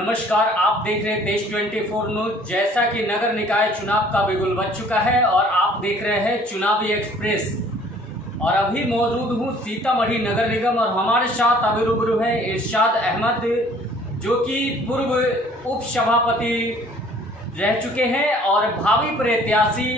नमस्कार, आप देख रहे हैं देश 24 न्यूज। जैसा कि नगर निकाय चुनाव का बिगुल बज चुका है और आप देख रहे हैं चुनावी एक्सप्रेस और अभी मौजूद हूं सीतामढ़ी नगर निगम और हमारे साथ अभी रूबरू है इरशाद अहमद, जो कि पूर्व उप सभापति रह चुके हैं और भावी प्रत्याशी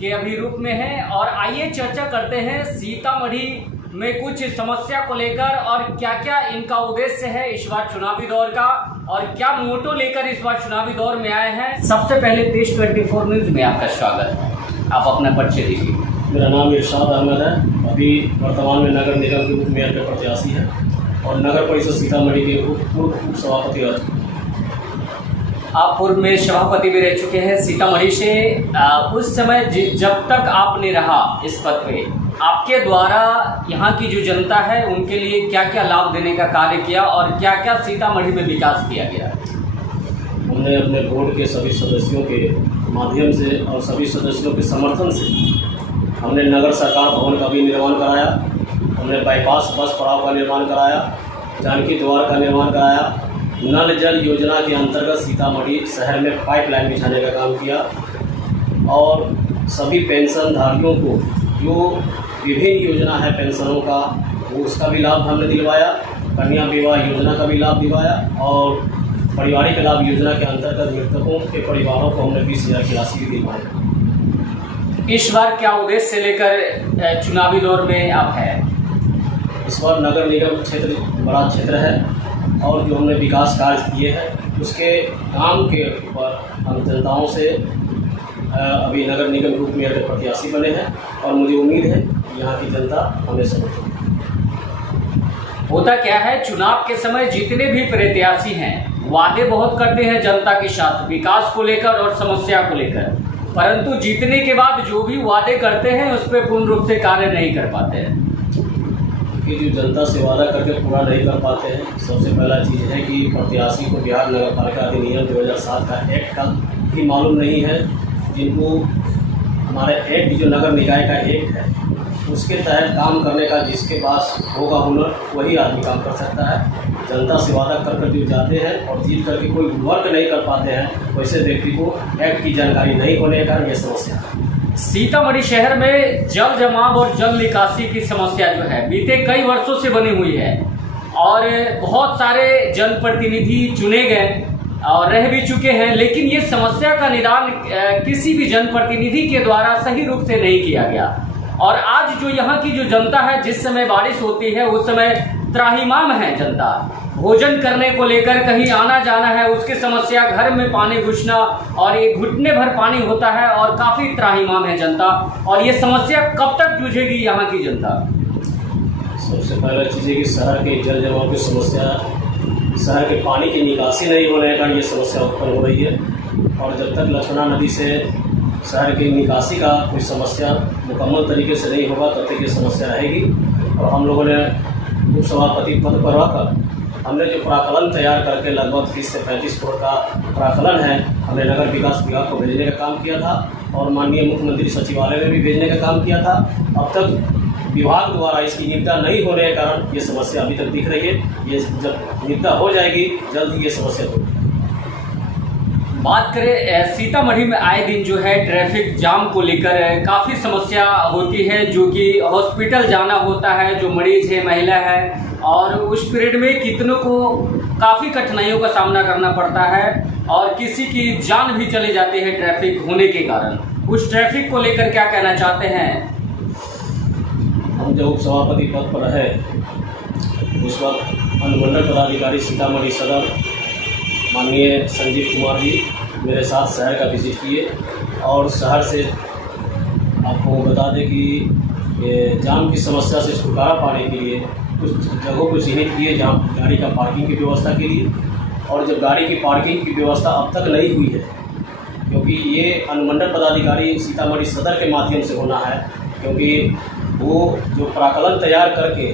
के अभी रूप में हैं। और आइए चर्चा करते हैं सीतामढ़ी में कुछ समस्या को लेकर और क्या क्या इनका उद्देश्य है इस बार चुनावी दौर का और क्या मोटो लेकर इस बार चुनावी दौर में आए हैं। सबसे पहले देश 24 न्यूज में आपका स्वागत है, आप अपना परिचय दीजिए। मेरा नाम इरशाद अहमद है। अभी वर्तमान में नगर निगम के उप मेयर के प्रत्याशी हैं और नगर परिषद सीतामढ़ी के पूर्व उप सभापति रह चुके हैं। आप पूर्व में सभापति भी रह चुके हैं सीतामढ़ी से। उस समय जब तक आपने रहा इस पद पे, आपके द्वारा यहाँ की जो जनता है उनके लिए क्या क्या लाभ देने का कार्य किया और क्या क्या सीतामढ़ी में विकास किया गया? हमने अपने बोर्ड के सभी सदस्यों के माध्यम से और सभी सदस्यों के समर्थन से हमने नगर सरकार भवन का भी निर्माण कराया, हमने बाईपास बस पड़ाव का निर्माण कराया, जानकी द्वार का निर्माण कराया, नल जल योजना के अंतर्गत सीतामढ़ी शहर में पाइपलाइन बिछाने का काम किया और सभी पेंशनधारियों को जो विभिन्न योजना है पेंशनों का वो उसका भी लाभ हमने दिलवाया, कन्या विवाह योजना का भी लाभ दिलवाया और पारिवारिक लाभ योजना के अंतर्गत मृतकों के परिवारों को हमने 20,000 की राशि भी दिलवाई। इस बार क्या उद्देश्य से लेकर चुनावी दौर में आप हैं? इस बार नगर निगम क्षेत्र बड़ा क्षेत्र है और जो हमने विकास कार्य किए हैं उसके काम के ऊपर हम जनताओं से अभी नगर निगम के उप मेयर के प्रत्याशी बने हैं और मुझे उम्मीद है यहाँ की जनता हमें समर्थन। होता क्या है, चुनाव के समय जितने भी प्रत्याशी हैं वादे बहुत करते हैं जनता के साथ विकास को लेकर और समस्या को लेकर, परंतु जीतने के बाद जो भी वादे करते हैं उस पर पूर्ण रूप से कार्य नहीं कर पाते हैं। कि जो जनता से वादा करके पूरा नहीं कर पाते हैं, सबसे पहला चीज़ है कि प्रत्याशी को बिहार नगर पालिका अधिनियम 2007 का एक्ट का भी मालूम नहीं है, जिनको हमारे एक्ट जो नगर निकाय का एक्ट है उसके तहत काम करने का जिसके पास होगा हुनर वही आदमी काम कर सकता है। जनता से वादा कर कर जो जाते हैं और जीत करके कोई वर्क नहीं कर पाते हैं, वैसे व्यक्ति को एक्ट की जानकारी नहीं होने के कारण यह समस्या है। सीतामढ़ी शहर में जल जमाव और जल निकासी की समस्या जो है बीते कई वर्षों से बनी हुई है और बहुत सारे जनप्रतिनिधि चुने गए और रह भी चुके हैं, लेकिन ये समस्या का निदान किसी भी जनप्रतिनिधि के द्वारा सही रूप से नहीं किया गया। और आज जो यहाँ की जो जनता है, जिस समय बारिश होती है उस समय त्राहिमाम है जनता, भोजन करने को लेकर कहीं आना जाना है उसकी समस्या, घर में पानी घुसना और ये घुटने भर पानी होता है और काफ़ी त्राहिमाम है जनता। और ये समस्या कब तक जूझेगी यहाँ की जनता? सबसे पहला चीज़ है कि शहर के जल जमाव की समस्या, शहर के पानी की निकासी नहीं होने के कारण ये समस्या उत्पन्न हो रही है और जब तक लक्ष्मणा नदी से शहर की निकासी का कोई समस्या मुकम्मल तरीके से नहीं होगा तब तक ये समस्या रहेगी। और हम लोगों ने उप सभापति पद पर रहकर हमने जो प्राकलन तैयार करके लगभग 30 से 35 करोड़ का प्राकलन है हमने नगर विकास विभाग को भेजने का काम किया था और माननीय मुख्यमंत्री सचिवालय में भी भेजने का काम किया था। अब तक विभाग द्वारा इसकी निपटा नहीं होने के कारण ये समस्या अभी तक दिख रही है। ये जब निपटा हो जाएगी जल्द ही ये समस्या होगी। बात करें सीतामढ़ी में आए दिन जो है ट्रैफिक जाम को लेकर काफ़ी समस्या होती है, जो कि हॉस्पिटल जाना होता है, जो मरीज है महिला है और उस पीरियड में कितनों को काफ़ी कठिनाइयों का सामना करना पड़ता है और किसी की जान भी चली जाती है ट्रैफिक होने के कारण। उस ट्रैफिक को लेकर क्या कहना चाहते हैं? हम जब उप सभापति पद पर रहे उस वक्त अनुमंडल पदाधिकारी सीतामढ़ी सदर माननीय संजीव कुमार जी मेरे साथ शहर का विजिट किए और शहर से आपको बता दें कि जाम की समस्या से छुटकारा पाने के लिए कुछ जगहों को चिन्हित किए जहाँ गाड़ी का पार्किंग की व्यवस्था के लिए, और जब गाड़ी की पार्किंग की व्यवस्था अब तक नहीं हुई है क्योंकि ये अनुमंडल पदाधिकारी सीतामढ़ी सदर के माध्यम से होना है, क्योंकि वो जो प्राकलन तैयार करके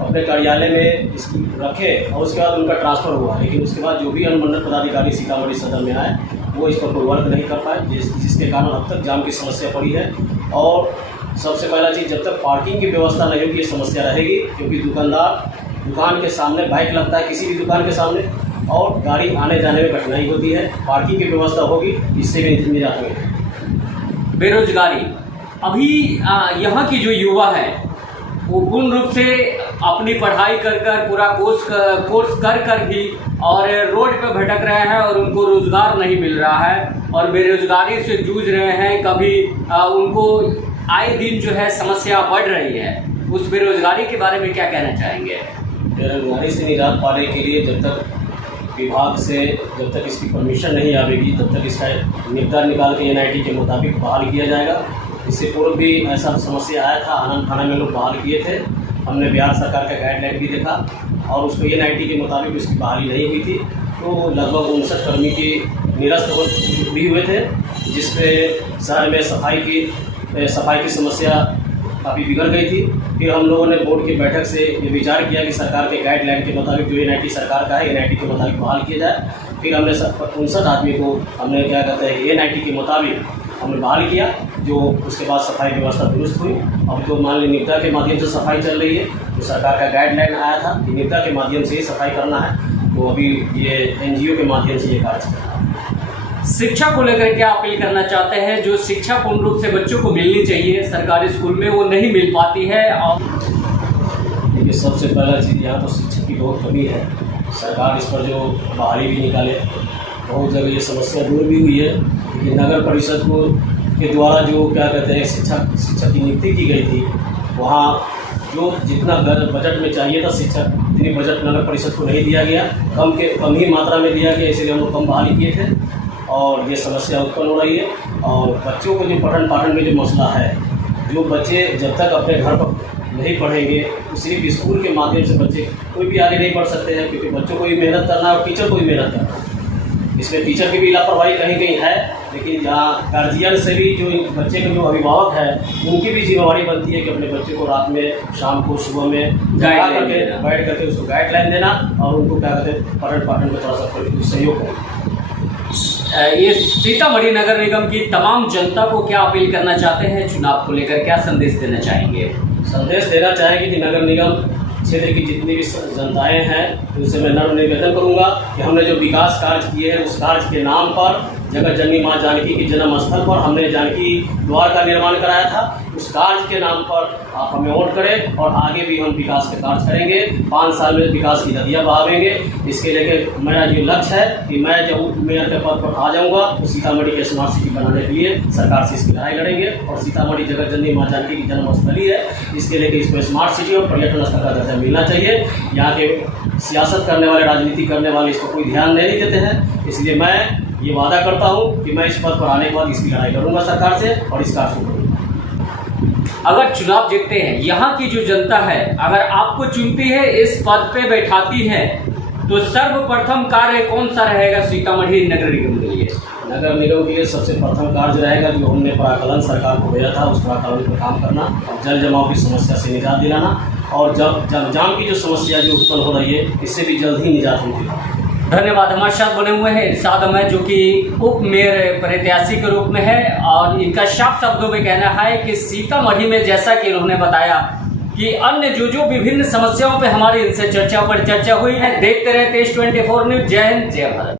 अपने कार्यालय में इसको रखे और उसके बाद उनका ट्रांसफ़र हुआ, लेकिन उसके बाद जो भी अनुमंडल पदाधिकारी सीतामढ़ी सदर में आए वो इस पर कोई वर्क नहीं कर पाए, जिसके कारण अब तक जाम की समस्या पड़ी है। और सबसे पहला चीज़, जब तक पार्किंग की व्यवस्था नहीं होगी ये समस्या रहेगी, क्योंकि दुकानदार दुकान के सामने बाइक लगता है किसी भी दुकान के सामने और गाड़ी आने जाने में कठिनाई होती है। पार्किंग की व्यवस्था होगी, इससे भी निजात होगी। बेरोजगारी, अभी यहाँ की जो युवा है वो पूर्ण रूप से अपनी पढ़ाई कर पूरा कोर्स कर भी और रोड पे भटक रहे हैं और उनको रोज़गार नहीं मिल रहा है और बेरोजगारी से जूझ रहे हैं। कभी उनको आए दिन जो है समस्या बढ़ रही है। उस बेरोजगारी के बारे में क्या कहना चाहेंगे? बेरोजगारी से निजात पाने के लिए जब तक विभाग से जब तक इसकी परमिशन नहीं आएगी तब तक इसका निपटान निकाल के NIT के मुताबिक बहाल किया जाएगा। इससे पूर्व भी ऐसा समस्या आया था, आनंद थाना में लोग बहाल किए थे। हमने बिहार सरकार का गाइडलाइन भी देखा और उसको NIT के मुताबिक उसकी बहाली नहीं हुई थी। तो लगभग 59 कर्मी की निरस्त भी हुए थे, जिसपे शहर में सफाई की समस्या काफ़ी बिगड़ गई थी। फिर हम लोगों ने बोर्ड की बैठक से ये विचार किया कि सरकार के गाइडलाइन के मुताबिक जो NIT सरकार का है NIT के मुताबिक बहाल किया जाए। फिर हमने 59 आदमी को हमने क्या कहते हैं NIT के मुताबिक हमने बहाल किया, जो उसके बाद सफाई व्यवस्था दुरुस्त हुई। अब जो मान ली निपटा के माध्यम से सफाई चल रही है, तो सरकार का गाइडलाइन आया था कि निपटा के माध्यम से ही सफाई करना है, तो अभी ये NGO के माध्यम से ये कार्य चल रहा है। शिक्षा को लेकर क्या अपील करना चाहते हैं? जो शिक्षा पूर्ण रूप से बच्चों को मिलनी चाहिए सरकारी स्कूल में वो नहीं मिल पाती है। और देखिए, सबसे पहला चीज़ यहाँ तो शिक्षक की बहुत कमी है। सरकार इस पर जो बहाली भी निकाले, बहुत जगह ये समस्या दूर भी हुई है कि नगर परिषद को के द्वारा जो क्या कहते हैं शिक्षक की नियुक्ति की गई थी, वहाँ जो जितना बजट में चाहिए था शिक्षक, इतनी बजट नगर परिषद को नहीं दिया गया, कम ही मात्रा में दिया गया, इसलिए हम लोग कम बहाली किए थे और ये समस्या उत्पन्न हो रही है। और बच्चों को जो पठन पाठन में जो मसला है, जो बच्चे जब तक अपने घर पर नहीं पढ़ेंगे तो सिर्फ स्कूल के माध्यम से बच्चे कोई भी आगे नहीं बढ़ सकते हैं, क्योंकि बच्चों को भी मेहनत करना है और टीचर को भी मेहनत करना है। इसमें टीचर की भी लापरवाही कहीं कहीं है, लेकिन जहाँ गार्जियन से भी जो बच्चे के जो अभिभावक है उनकी भी जिम्मेवारी बनती है कि अपने बच्चे को रात में, शाम को, सुबह में बैठ करके उसको गाइडलाइन देना और उनको क्या कहते हैं पठन पाठन में थोड़ा सा सहयोग करना। ये सीतामढ़ी नगर निगम की तमाम जनता को क्या अपील करना चाहते हैं? चुनाव को लेकर क्या संदेश देना चाहेंगे? संदेश देना चाहेंगे कि नगर निगम क्षेत्र की जितनी भी जनताएं हैं उनसे मैं नम्र निवेदन करूंगा कि हमने जो विकास कार्य किए हैं उस कार्य के नाम पर जगत जननी माँ जानकी की जन्म स्थल पर हमने जानकी द्वार का निर्माण कराया था, उस कार्य के नाम पर आप हमें वोट करें और आगे भी हम विकास के कार्य करेंगे। 5 साल में विकास की नदियाँ बहावेंगे। इसके लेके मेरा ये लक्ष्य है कि मैं जब मेयर के पद पर आ जाऊंगा तो सीतामढ़ी के स्मार्ट सिटी बनाने के लिए सरकार से इसकी लड़ाई लड़ेंगे। और सीतामढ़ी जगत जननी माँ जानकी की जन्मस्थली है, इसके लेके इसको स्मार्ट सिटी और पर्यटन स्थल का दर्जा मिलना चाहिए। यहाँ के सियासत करने वाले, राजनीति करने वाले इसको कोई ध्यान नहीं देते हैं, इसलिए मैं ये वादा करता हूँ कि मैं इस पद पर आने के बाद इसकी लड़ाई लड़ूंगा सरकार से और इस कार्य को करूँगा। अगर चुनाव जीतते हैं, यहाँ की जो जनता है अगर आपको चुनती है, इस पद पे बैठाती है, तो सर्वप्रथम कार्य कौन सा रहेगा सीतामढ़ी नगर निगम के लिए? नगर निगम के लिए सबसे प्रथम कार्य रहेगा जो हमने प्राकलन सरकार को भेजा था, उस प्राकलन पर काम करना, जल जमाव की समस्या से निजात दिलाना और जब जाम की जो समस्या जो उत्पन्न हो रही है इससे भी जल्द ही निजात होगी। धन्यवाद। हमारे साथ बने हुए हैं इरशाद अहमद, जो कि उप मेयर प्रत्याशी के रूप में है और इनका साफ शब्दों में कहना है कि सीतामढ़ी में जैसा कि उन्होंने बताया कि अन्य जो विभिन्न समस्याओं पे हमारी इनसे चर्चा हुई है। देखते रहे तेज 24 न्यूज़। जय हिंद, जय भारत।